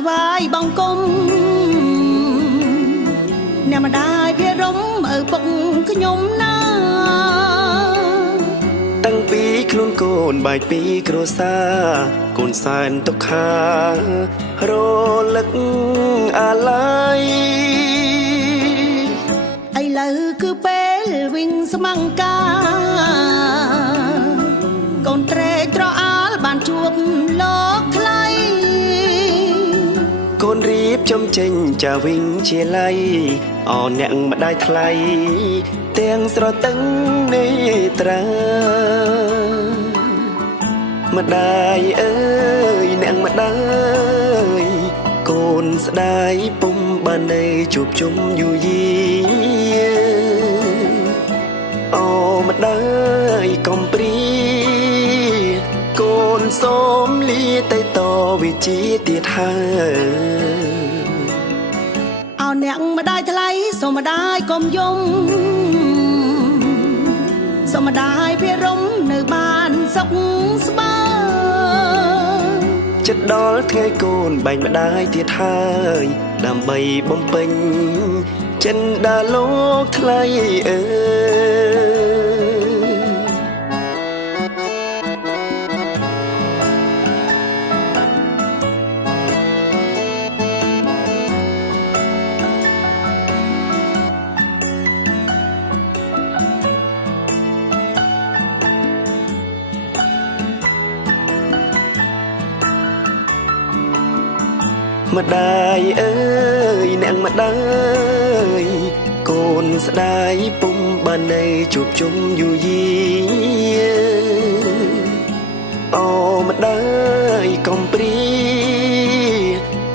ថ្វាយបង្គំអ្នកម្ដាយភារំឪពុកខ្ញុំណាតាំងពីខ្លួនកូនបែកពីគ្រួសារកូនសែនទុក្ខារលឹកអាឡ័យឥឡូវគឺពេលវិញស្មង្ការកូនត្រេកត្រអាលបានជួបលោកថ្លៃកូនរៀបចំចេញចាវិញជាឡៃអរអ្នកម្ដាយថ្លៃទាំងស្រទឹងនេត្រាម្ដាយអើយអ្នកម្ដាយកូនស្ដាយពុំបាននៅជួបជុំយូរយាអូម្ដាយកុំព្រាកូនសូមលាទៅតវិជាទៀតហើយអោអ្នកម្ដាយថ្លៃសូមម្ដាយកុំយំសូមម្ដាយភារំនៅបានសុខស្បើចិត្តដល់ថ្ងៃកូនបែកម្ដាយទៀតហើយដើម្បីបំពេញចិនដាលោកថ្លៃអើម្ដាយអើយអ្នកម្ដាយកូនស្ដាយពុំបាននៅជួបជុំយូរយាអូម្ដាយកុំព្រា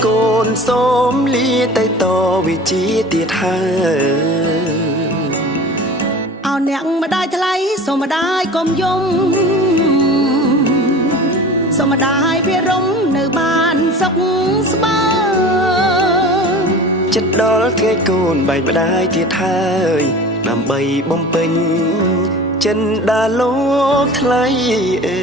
កូនសូមលាទៅតវិជាទៀតហើយអោអ្នកម្ដាយថ្លៃសូមម្ដាយកុំយំសូមម្ដាយភារំនៅបានសុខស្បើចិត្តដល់ថ្ងៃកូនបែកម្ដាយទៀតហើយដើម្បីបំពេញចិនដាលោកថ្លៃអើ